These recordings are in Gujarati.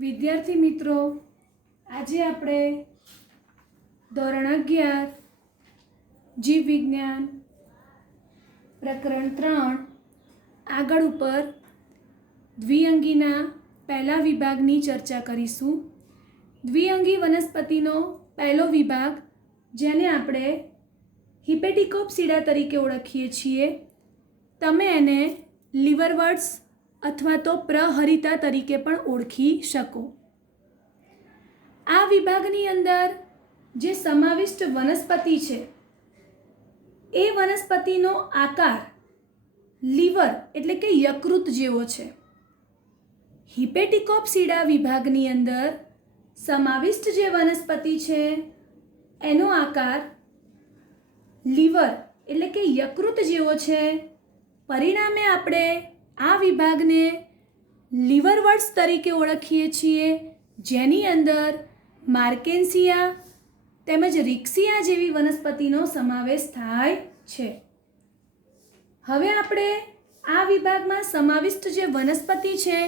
વિદ્યાર્થી મિત્રો, આજે આપણે ધોરણ 11 જીવ વિજ્ઞાન પ્રકરણ 3 આગળ ઉપર દ્વિઅંગીના પહેલા વિભાગની ચર્ચા કરીશું। દ્વિઅંગી વનસ્પતિનો પહેલો વિભાગ, જેને આપણે હિપેટિકોપ્સિડા તરીકે ઓળખીએ છીએ, તમે એને લીવરવર્ટ્સ અથવા તો પ્રહરિતા તરીકે પણ ઓળખી શકો। આ વિભાગની અંદર જે સમાવિષ્ટ વનસ્પતિ છે એ વનસ્પતિનો આકાર લીવર એટલે કે યકૃત જેવો છે। હિપેટિકોપ્સિડા વિભાગની અંદર સમાવિષ્ટ જે વનસ્પતિ છે એનો આકાર લીવર એટલે કે યકૃત જેવો છે। પરિણામે આપણે આ વિભાગને લીવરવર્ટ્સ તરીકે ઓળખીએ છીએ, જેની અંદર માર્કેન્સિયા તેમજ રિક્સિયા જેવી વનસ્પતિનો સમાવેશ થાય છે। હવે આપણે આ વિભાગમાં સમાવિષ્ટ જે વનસ્પતિ છે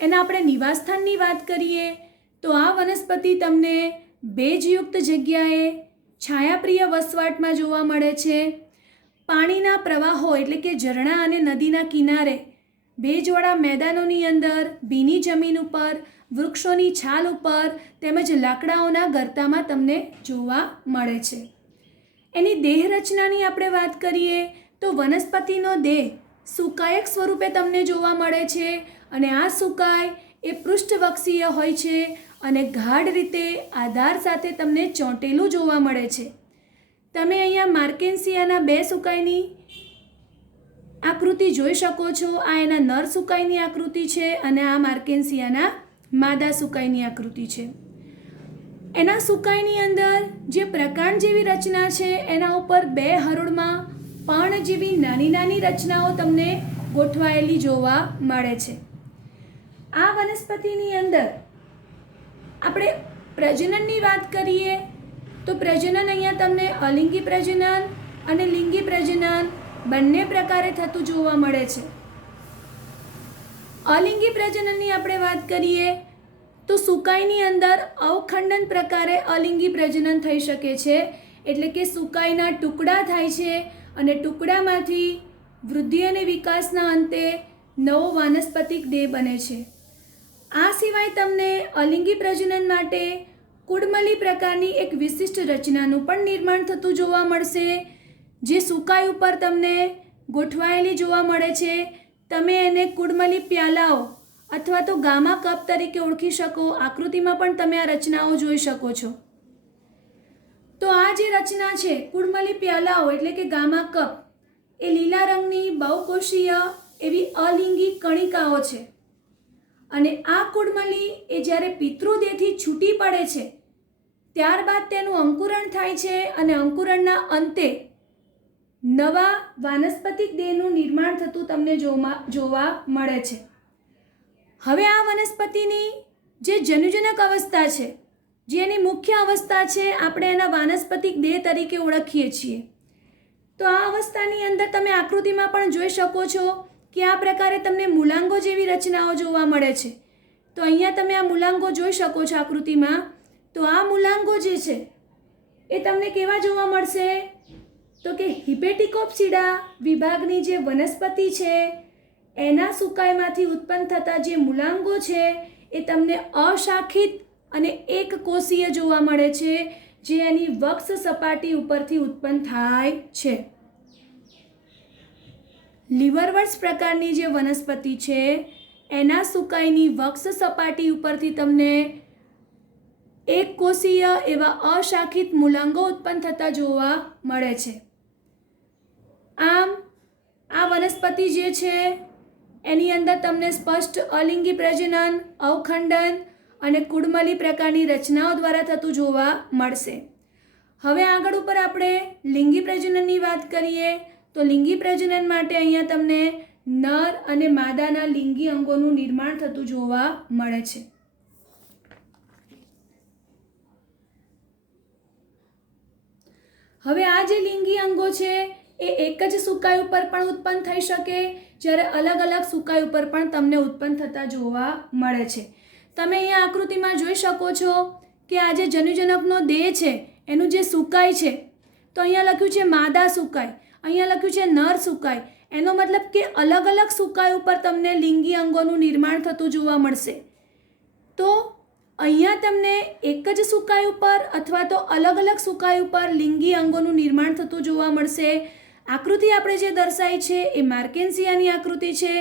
એના આપણે નિવાસસ્થાનની વાત કરીએ તો આ વનસ્પતિ તમને ભેજયુક્ત જગ્યાએ છાયાપ્રિય વસવાટમાં જોવા મળે છે। પાણીના પ્રવાહો એટલે કે ઝરણા અને નદીના કિનારે, ભેજવાળા મેદાનોની અંદર, ભીની જમીન ઉપર, વૃક્ષોની છાલ ઉપર તેમજ લાકડાઓના ગરતામાં તમને જોવા મળે છે। એની દેહ રચનાની આપણે વાત કરીએ તો વનસ્પતિનો દેહ સુકાયક સ્વરૂપે તમને જોવા મળે છે અને આ સુકાય એ પૃષ્ઠવક્ષીય હોય છે અને ગાઢ રીતે આધાર સાથે તમને ચોંટેલું જોવા મળે છે। તમે અહીંયા માર્કેન્સિયાના બે સુકાઈની આકૃતિ જોઈ શકો છો। આ એના નર સુકાઈની આકૃતિ છે અને આ માર્કેન્સિયાના માદા સુકાઈની આકૃતિ છે। એના સુકાઈની અંદર જે પ્રકાંડ જેવી રચના છે એના ઉપર બે હરોળમાં પર્ણ જેવી નાની નાની રચનાઓ તમને ગોઠવાયેલી જોવા મળે છે। આ વનસ્પતિની અંદર આપણે પ્રજનનની વાત કરીએ તો પ્રજનન અહીંયા તમને અલિંગી પ્રજનન અને લિંગી પ્રજનન બંને પ્રકારે થતું જોવા મળે છે। અલિંગી પ્રજનનની આપણે વાત કરીએ તો સુકાઈની અંદર અવખંડન પ્રકારે અલિંગી પ્રજનન થઈ શકે છે, એટલે કે સુકાઈના ટુકડા થાય છે અને ટુકડામાંથી વૃદ્ધિ અને વિકાસના અંતે નવો વાનસ્પતિક દેહ બને છે। આ સિવાય તમને અલિંગી પ્રજનન માટે કુડમલી પ્રકારની એક વિશિષ્ટ રચનાનું પણ નિર્માણ થતું જોવા મળશે, જે સુકાઈ ઉપર તમને ગોઠવાયેલી જોવા મળે છે। તમે એને કુડમલી પ્યાલાઓ અથવા તો ગામા કપ તરીકે ઓળખી શકો। આકૃતિમાં પણ તમે આ રચનાઓ જોઈ શકો છો। તો આ જે રચના છે કુડમલી પ્યાલાઓ એટલે કે ગામા કપ એ લીલા રંગની બહુકોષીય એવી અલિંગી કણિકાઓ છે અને આ કુડમલી એ જ્યારે પિતૃદેહથી છૂટી પડે છે ત્યારબાદ તેનું અંકુરણ થાય છે અને અંકુરણના અંતે નવા વાનસ્પતિક દેહનું નિર્માણ થતું તમને જોવા મળે છે। હવે આ વનસ્પતિની જે જન્યુજનક અવસ્થા છે, જે એની મુખ્ય અવસ્થા છે, આપણે એના વાનસ્પતિક દેહ તરીકે ઓળખીએ છીએ। તો આ અવસ્થાની અંદર તમે આકૃતિમાં પણ જોઈ શકો છો કે આ પ્રકારે તમને મૂલાંગો જેવી રચનાઓ જોવા મળે છે। તો અહીંયા તમે આ મૂલાંગો જોઈ શકો છો આકૃતિમાં। તો આ મૂલાંગો જે છે એ તમને કેવા જોવા મળશે તો કે હિપેટિકોપ્સિડા વિભાગની જે વનસ્પતિ છે એના સુકાઈમાંથી ઉત્પન્ન થતા જે મૂલાંગો છે એ તમને અશાખિત અને એક કોષીય જોવા મળે છે, જે એની વક્ષ સપાટી ઉપરથી ઉત્પન્ન થાય છે। લીવરવર્ટ્સ પ્રકારની જે વનસ્પતિ છે એના સુકાઈની વક્ષ સપાટી ઉપરથી તમને એક કોષીય એવા અશાખિત મૂલાંગો ઉત્પન્ન થતા જોવા મળે છે। આમ આ વનસ્પતિ જે છે એની અંદર તમને સ્પષ્ટ અલિંગી પ્રજનન, અવખંડન અને કુડમલી પ્રકારની રચનાઓ દ્વારા થતું જોવા મળશે। હવે આગળ ઉપર આપણે લિંગી પ્રજનનની વાત કરીએ તો લિંગી પ્રજનન માટે અહીંયા તમને નર અને માદાના લિંગી અંગોનું નિર્માણ થતું જોવા મળે છે। હવે આ જે લિંગી અંગો છે એ એક જ સુકાઈ ઉપર પણ ઉત્પન્ન થઈ શકે, જ્યારે અલગ અલગ સુકાઈ ઉપર પણ તમને ઉત્પન્ન થતા જોવા મળે છે। તમે અહીંયા આકૃતિમાં જોઈ શકો છો કે આ જે જન્યુજનકનો દેહ છે એનું જે સુકાય છે, તો અહીંયા લખ્યું છે માદા સુકાય, અહીંયા લખ્યું છે નર સુકાય. એનો મતલબ કે અલગ અલગ સુકાય ઉપર તમને લિંગી અંગોનું નિર્માણ થતું જોવા મળશે. તો અહીંયા તમને એક જ સુકાય ઉપર અથવા તો અલગ અલગ સુકાય ઉપર લિંગી અંગોનું નિર્માણ થતું જોવા મળશે. આકૃતિ આપણે જે દર્શાવી છે એ માર્કેન્સિયાની આકૃતિ છે,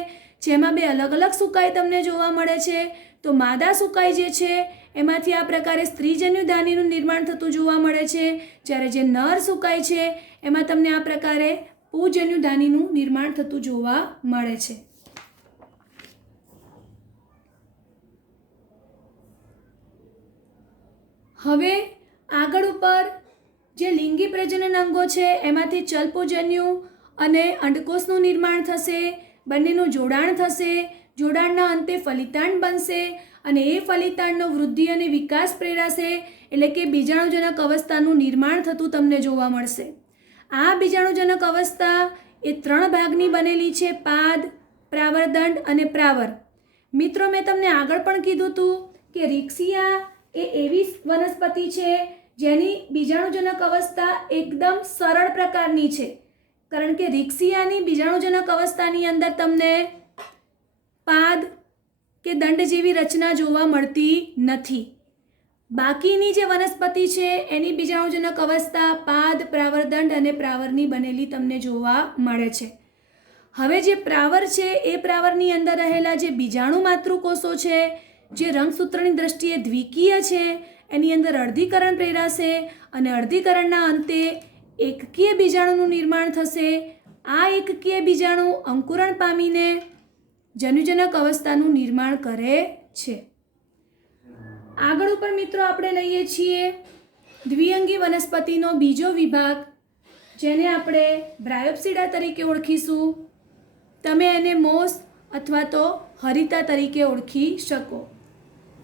જેમાં બે અલગ અલગ સુકાય તમને જોવા મળે છે. તો માદા સુકાય જે છે એમાંથી આ પ્રકારે સ્ત્રીજન્યુ ધાનીનું નિર્માણ થતું જોવા મળે છે, જ્યારે જે નર સુકાય છે એમાં તમને આ પ્રકારે પુંજન્યુ ધાનીનું નિર્માણ થતું જોવા મળે છે. હવે આગળ ઉપર જે લિંગી પ્રજનન અંગો છે એમાંથી ચલપુજન્યુ અને અંડકોષનું નિર્માણ થશે, બંનેનું જોડાણ થશે, જોડાણના અંતે ફલિતાંડ બનશે અને એ ફલિતાંડનો વૃદ્ધિ અને વિકાસ પ્રેરાશે, એટલે કે બીજાણુજનક અવસ્થાનું નિર્માણ થતું તમને જોવા મળશે. આ બીજાણુજનક અવસ્થા એ 3 ભાગની બનેલી છે, પાદ, પ્રાવરદંડ અને પ્રાવર. મિત્રો, મેં તમને આગળ પણ કીધું હતું કે રિક્સિયા એ એવી વનસ્પતિ છે જેની બીજાણુજનક અવસ્થા એકદમ સરળ પ્રકારની છે, કારણ કે રિક્સિયાની બીજાણુજનક અવસ્થાની અંદર તમને પાદ કે દંડ જેવી રચના જોવા મળતી નથી. બાકીની જે વનસ્પતિ છે એની બીજાણુજનક અવસ્થા પાદ, પ્રાવરદંડ અને પ્રાવરની બનેલી તમને જોવા મળે છે. હવે જે પ્રાવર છે એ પ્રાવરની અંદર રહેલા જે બીજાણુ માતૃકોષો છે, જે રંગસૂત્રની દ્રષ્ટિએ દ્વિકીય છે, એની અંદર અર્ધીકરણ પ્રેરાશે અને અર્ધીકરણના અંતે એકકીય બીજાણુનું નિર્માણ થશે. આ એકકીય બીજાણુ અંકુરણ પામીને જન્યુજનક અવસ્થાનું નિર્માણ કરે છે. આગળ ઉપર મિત્રો આપણે લઈએ છીએ દ્વિઅંગી વનસ્પતિનો બીજો વિભાગ, જેને આપણે બ્રાયોપ્સિડા તરીકે ઓળખીશું. તમે એને મોસ અથવા તો હરિતા તરીકે ઓળખી શકો.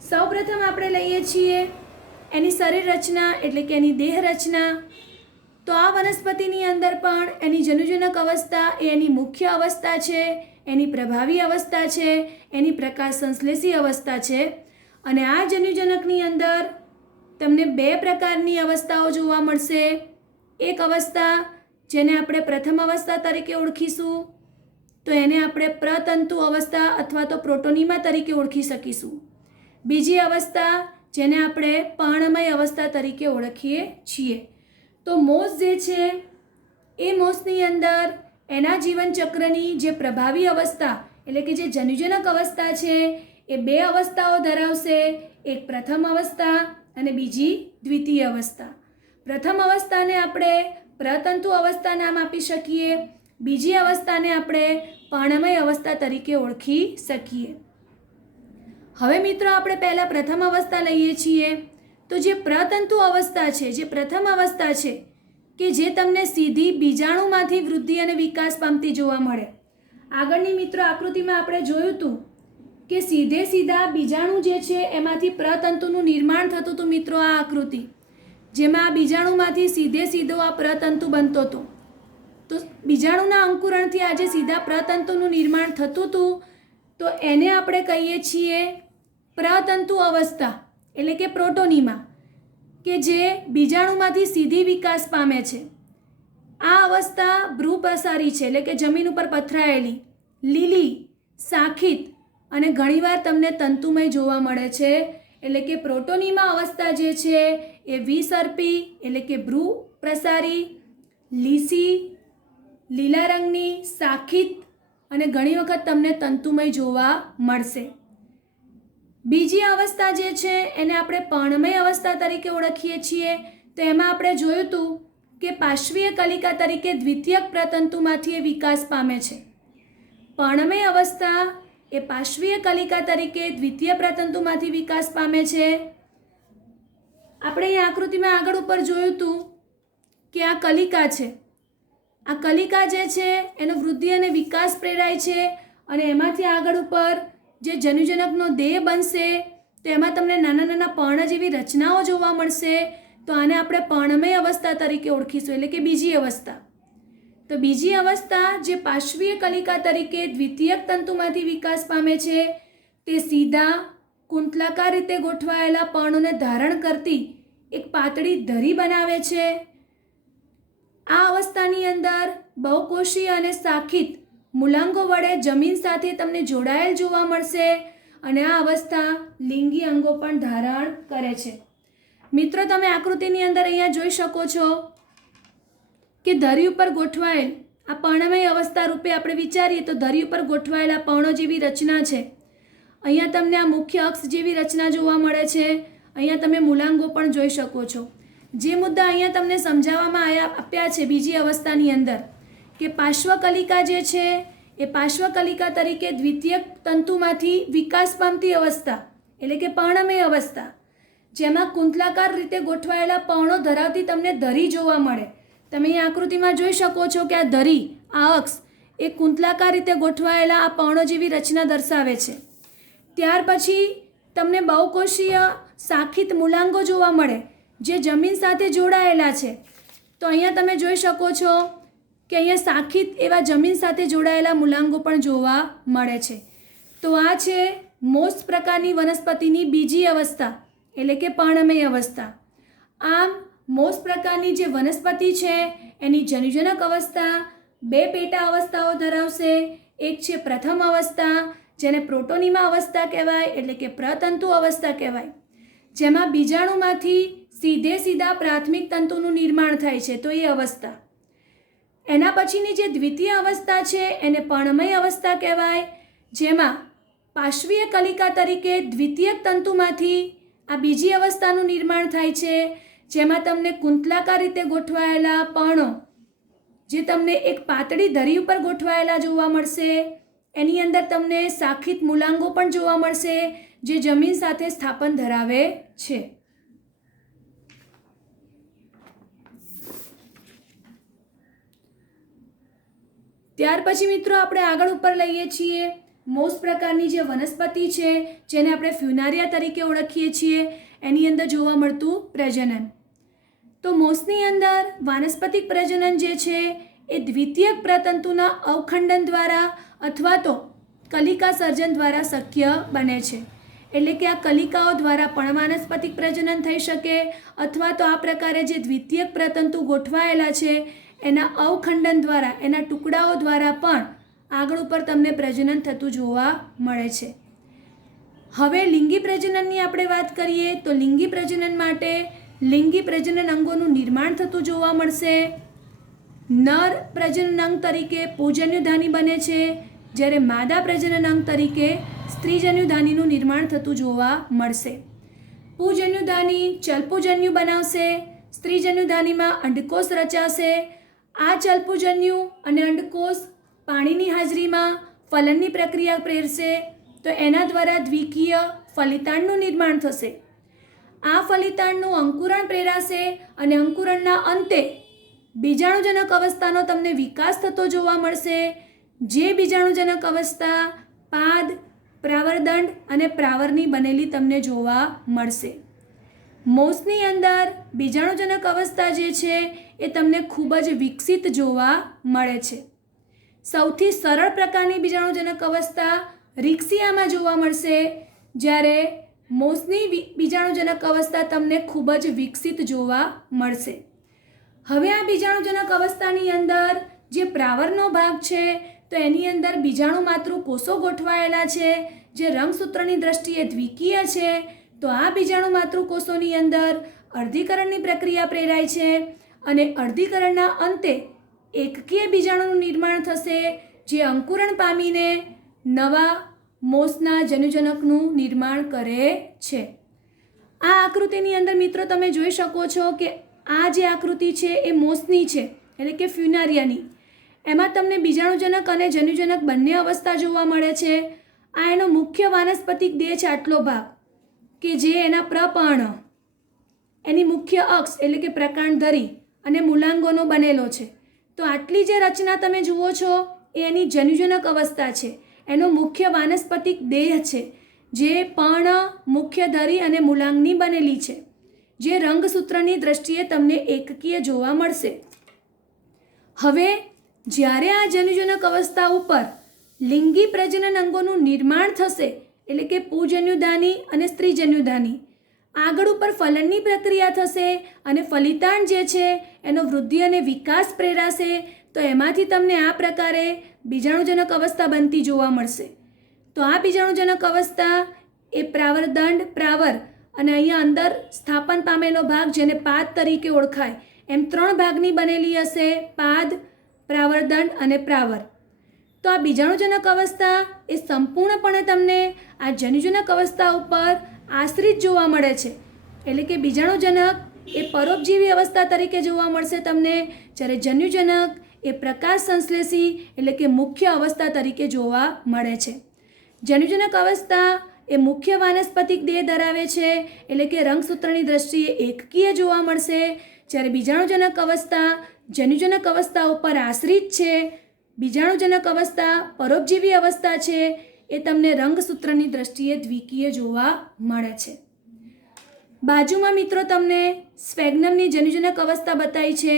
સૌપ્રથમ આપણે લઈએ છીએ એની શરીર રચના, એટલે કે એની દેહ રચના. તો આ વનસ્પતિની અંદર પણ એની જન્યુજનક અવસ્થા એ એની મુખ્ય અવસ્થા છે, એની પ્રભાવી અવસ્થા છે, એની પ્રકાશ સંશ્લેષી અવસ્થા છે. અને આ જન્યુજનકની અંદર તમને 2 પ્રકારની અવસ્થાઓ જોવા મળશે. એક અવસ્થા જેને આપણે પ્રથમ અવસ્થા તરીકે ઓળખીશું, તો એને આપણે પ્રતંતુ અવસ્થા અથવા તો પ્રોટોનીમા તરીકે ઓળખી શકીશું. બીજી અવસ્થા જેને આપણે પર્ણમય અવસ્થા તરીકે ઓળખીએ છીએ. તો મોસ જે છે એ મોસની અંદર એના જીવનચક્રની જે પ્રભાવી અવસ્થા એટલે કે જે જન્યુજનક અવસ્થા છે એ 2 અવસ્થાઓ ધરાવશે, એક પ્રથમ અવસ્થા અને બીજી દ્વિતીય અવસ્થા. પ્રથમ અવસ્થાને આપણે પ્રતંતુ અવસ્થા નામ આપી શકીએ, બીજી અવસ્થાને આપણે પર્ણમય અવસ્થા તરીકે ઓળખી શકીએ. હવે મિત્રો, આપણે પહેલાં પ્રથમ અવસ્થા લઈએ છીએ. તો જે પ્રતંતુ અવસ્થા છે, જે પ્રથમ અવસ્થા છે કે જે તમને સીધી બીજાણુમાંથી વૃદ્ધિ અને વિકાસ પામતી જોવા મળે. આગળની મિત્રો આકૃતિમાં આપણે જોયું હતું કે સીધા બીજાણુ જે છે એમાંથી પ્રતંતુનું નિર્માણ થતું હતું. મિત્રો, આ આકૃતિ જેમાં આ બીજાણુમાંથી સીધો આ પ્રતંતુ બનતો હતો. તો બીજાણુના અંકુરણથી આજે સીધા પ્રતંતુનું નિર્માણ થતું હતું, તો એને આપણે કહીએ છીએ પ્રતંતુ અવસ્થા એટલે કે પ્રોટોનીમા, કે જે બીજાણુમાંથી સીધી વિકાસ પામે છે. આ અવસ્થા ભ્રૂપ્રસારી છે, એટલે કે જમીન ઉપર પથરાયેલી, લીલી, શાખિત અને ઘણીવાર તમને તંતુમય જોવા મળે છે. એટલે કે પ્રોટોનીમા અવસ્થા જે છે એ વિસર્પી એટલે કે ભ્રૂ પ્રસારી, લીસી, લીલા રંગની, શાખિત અને ઘણી વખત તમને તંતુમય જોવા મળશે. બીજી અવસ્થા જે છે એને આપણે પર્ણમય અવસ્થા તરીકે ઓળખીએ છીએ. તો એમાં આપણે જોયું હતું કે પાર્શ્વીય કલિકા તરીકે દ્વિતીયક પ્રતંતુમાંથી એ વિકાસ પામે છે. પર્ણમય અવસ્થા એ પાર્શ્વીય કલિકા તરીકે દ્વિતીય પ્રતંતુમાંથી વિકાસ પામે છે. આપણે અહીં આકૃતિમાં આગળ ઉપર જોયું હતું કે આ કલિકા છે. આ કલિકા જે છે એનો વૃદ્ધિ અને વિકાસ પ્રેરાય છે અને એમાંથી આગળ ઉપર જે જન્યુજનકનો દેહ બનશે તો એમાં તમને નાના નાના પર્ણ જેવી રચનાઓ જોવા મળશે. તો આને આપણે પર્ણમય અવસ્થા તરીકે ઓળખીશું, એટલે કે બીજી અવસ્થા. તો બીજી અવસ્થા જે પાર્શ્વીય કલિકા તરીકે દ્વિતીયક તંતુમાંથી વિકાસ પામે છે તે સીધા કુંતલાકાર રીતે ગોઠવાયેલા પર્ણોને ધારણ કરતી એક પાતળી ધરી બનાવે છે. આ અવસ્થાની અંદર બહુકોષીય અને શાખિત મૂલાંગો વડે જમીન સાથે તમને જોડાયેલ જોવા મળશે અને આ અવસ્થા લિંગી અંગો પણ ધારણ કરે છે. મિત્રો, તમે આકૃતિની અંદર અહીંયા જોઈ શકો છો કે ધરી ઉપર ગોઠવાયેલ આ પર્ણમય અવસ્થા રૂપે આપણે વિચારીએ તો ધરી ઉપર ગોઠવાયેલા પર્ણો જેવી રચના છે. અહીંયા તમને આ મુખ્ય અક્ષ જેવી રચના જોવા મળે છે. અહીંયા તમે મૂલાંગો પણ જોઈ શકો છો. જે મુદ્દા અહીંયા તમને સમજાવવામાં આપ્યા છે બીજી અવસ્થાની અંદર કે પાર્શ્વકલિકા જે છે એ પાર્શ્વકલિકા તરીકે દ્વિતીયક તંતુમાંથી વિકાસ પામતી અવસ્થા એટલે કે પર્ણમય અવસ્થા, જેમાં કુંતલાકાર રીતે ગોઠવાયેલા પર્ણો ધરાવતી તમને ધરી જોવા મળે. તમે અહીં આકૃતિમાં જોઈ શકો છો કે આ ધરી, આ અક્ષ એ કુંતલાકાર રીતે ગોઠવાયેલા આ પર્ણો જેવી રચના દર્શાવે છે. ત્યાર પછી તમને બહુકોષીય શાખિત મૂલાંગો જોવા મળે જે જમીન સાથે જોડાયેલા છે. તો અહીંયા તમે જોઈ શકો છો કે અહીંયા શાખિત એવા જમીન સાથે જોડાયેલા મૂલાંગો પણ જોવા મળે છે. તો આ છે મોસ પ્રકારની વનસ્પતિની બીજી અવસ્થા એટલે કે પર્ણમય અવસ્થા. આમ મોસ પ્રકારની જે વનસ્પતિ છે એની જન્યુજનક અવસ્થા બે પેટા અવસ્થાઓ ધરાવશે. એક છે પ્રથમ અવસ્થા જેને પ્રોટોનીમા અવસ્થા કહેવાય એટલે કે પ્રતંતુ અવસ્થા કહેવાય, જેમાં બીજાણુમાંથી સીધા પ્રાથમિક તંતુનું નિર્માણ થાય છે, તો એ અવસ્થા. એના પછીની જે દ્વિતીય અવસ્થા છે એને પર્ણમય અવસ્થા કહેવાય, જેમાં પાર્શ્વીય કલિકા તરીકે દ્વિતીયક તંતુમાંથી આ બીજી અવસ્થાનું નિર્માણ થાય છે, જેમાં તમને કુંતલાકાર રીતે ગોઠવાયેલા પર્ણો જે તમને એક પાતળી ધરી ઉપર ગોઠવાયેલા જોવા મળશે. એની અંદર તમને શાખિત મૂલાંગો પણ જોવા મળશે જે જમીન સાથે સ્થાપન ધરાવે છે. ત્યાર પછી મિત્રો આપણે આગળ ઉપર લઈએ છીએ મોસ પ્રકારની જે વનસ્પતિ છે જેને આપણે ફ્યુનારિયા તરીકે ઓળખીએ છીએ, એની અંદર જોવા મળતું પ્રજનન. તો મોસની અંદર વાનસ્પતિક પ્રજનન જે છે એ દ્વિતીયક પ્રતંતુના અવખંડન દ્વારા અથવા તો કલિકા સર્જન દ્વારા શક્ય બને છે. એટલે કે આ કલિકાઓ દ્વારા પણ વાનસ્પતિક પ્રજનન થઈ શકે અથવા તો આ પ્રકારે જે દ્વિતીયક પ્રતંતુ ગોઠવાયેલા છે એના અવખંડન દ્વારા, એના ટુકડાઓ દ્વારા પણ આગળ ઉપર તમને પ્રજનન થતું જોવા મળે છે. હવે લિંગી પ્રજનનની આપણે વાત કરીએ તો લિંગી પ્રજનન માટે લિંગી પ્રજનન અંગોનું નિર્માણ થતું જોવા મળશે. નર પ્રજનન અંગ તરીકે પુજન્યુધાની બને છે, જ્યારે માદા પ્રજનન અંગ તરીકે સ્ત્રીજન્યુધાનીનું નિર્માણ થતું જોવા મળશે. પુજન્યુધાની ચલપુજન્યુ બનાવશે, સ્ત્રીજન્યુધાનીમાં અંડકોષ રચાશે. આ ચલપુજન્યુ અને અંડકોષ પાણીની હાજરીમાં ફલનની પ્રક્રિયા પ્રેરશે, તો એના દ્વારા દ્વિકીય ફલિતાંડનું નિર્માણ થશે. આ ફલિતાંડનું અંકુરણ પ્રેરાશે અને અંકુરણના અંતે બીજાણુજનક અવસ્થાનો તમને વિકાસ થતો જોવા મળશે, જે બીજાણુજનક અવસ્થા પાદ, પ્રાવરદંડ અને પ્રાવરની બનેલી તમને જોવા મળશે. મોસની અંદર બીજાણુજનક અવસ્થા જે છે એ તમને ખૂબ જ વિકસિત જોવા મળે છે. સૌથી સરળ પ્રકારની બીજાણુજનક અવસ્થા રિક્સિયામાં જોવા મળશે, જ્યારે મોસની બીજાણુજનક અવસ્થા તમને ખૂબ જ વિકસિત જોવા મળશે. હવે આ બીજાણુજનક અવસ્થાની અંદર જે પ્રાવરનો ભાગ છે તો એની અંદર બીજાણુ માતૃ કોષો ગોઠવાયેલા છે જે રંગસૂત્રની દ્રષ્ટિએ દ્વિકીય છે. તો આ બીજાણુ માતૃ કોષોની અંદર અર્ધીકરણની પ્રક્રિયા પ્રેરાય છે અને અર્ધીકરણના અંતે એકકીય બીજાણુનું નિર્માણ થશે, જે અંકુરણ પામીને નવા મોસના જન્યુજનકનું નિર્માણ કરે છે. આ આકૃતિની અંદર મિત્રો તમે જોઈ શકો છો કે આ જે આકૃતિ છે એ મોસની છે એટલે કે ફ્યુનારિયાની. એમાં તમને બીજાણુજનક અને જન્યુજનક બંને અવસ્થા જોવા મળે છે. આ એનો મુખ્ય વાનસ્પતિક દેહ છે, આટલો ભાગ કે જે એના પ્રપર્ણ, એની મુખ્ય અક્ષ એટલે કે પ્રકાંડધરી અને મૂલાંગોનો બનેલો છે. તો આટલી જે રચના તમે જુઓ છો એ એની જન્યુજનક અવસ્થા છે, એનો મુખ્ય વાનસ્પતિક દેહ છે જે પર્ણ, મુખ્ય ધરી અને મૂલાંગની બનેલી છે, જે રંગસૂત્રની દ્રષ્ટિએ તમને એકકીય જોવા મળશે. હવે જ્યારે આ જન્યુજનક અવસ્થા ઉપર લિંગી પ્રજનન અંગોનું નિર્માણ થશે એટલે કે પુજન્યુધાની અને સ્ત્રીજન્યુધાની. આગળ ઉપર ફલનની પ્રક્રિયા થશે અને ફલિતાંડ જે છે એનો વૃદ્ધિ અને વિકાસ પ્રેરાશે. તો એમાંથી તમને આ પ્રકારે બીજાણુજનક અવસ્થા બનતી જોવા મળશે. તો આ બીજાણુજનક અવસ્થા એ પ્રાવરદંડ, પ્રાવર અને અહીંયા અંદર સ્થાપન પામેલો ભાગ જેને પાદ તરીકે ઓળખાય એમ 3 ભાગની બનેલી હશે. પાદ, પ્રાવરદંડ અને પ્રાવર. તો આ બીજાણુજનક અવસ્થા એ સંપૂર્ણપણે તમને આ જન્યુજનક અવસ્થા ઉપર આશ્રિત જોવા મળે છે. એટલે કે બીજાણુજનક એ પરોપજીવી અવસ્થા તરીકે જોવા મળશે તમને, જ્યારે જન્યુજનક એ પ્રકાશ સંશ્લેષી એટલે કે મુખ્ય અવસ્થા તરીકે જોવા મળે છે. જન્યુજનક અવસ્થા એ મુખ્ય વાનસ્પતિક દેહ ધરાવે છે એટલે કે રંગસૂત્રની દ્રષ્ટિએ એકકીય જોવા મળશે, જ્યારે બીજાણુજનક અવસ્થા જન્યુજનક અવસ્થા ઉપર આશ્રિત છે. બીજાણુજનક અવસ્થા પરોપજીવી અવસ્થા છે એ તમને રંગસૂત્રની દ્રષ્ટિએ દ્વિકીય જોવા મળે છે. બાજુમાં મિત્રો તમને સ્ફેગ્નમની જન્યુજનક અવસ્થા બતાવી છે,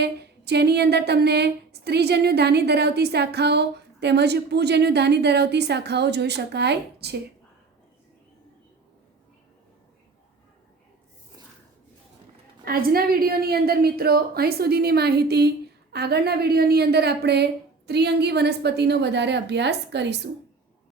જેની અંદર તમને સ્ત્રીજન્યુધાની ધરાવતી શાખાઓ તેમજ પુજન્યુધાની ધરાવતી શાખાઓ જોઈ શકાય છે. આજના વિડીયોની અંદર મિત્રો અહીં સુધીની માહિતી. આગળના વિડીયોની અંદર આપણે ત્રિઅંગી વનસ્પતિનો વધારે અભ્યાસ કરીશું.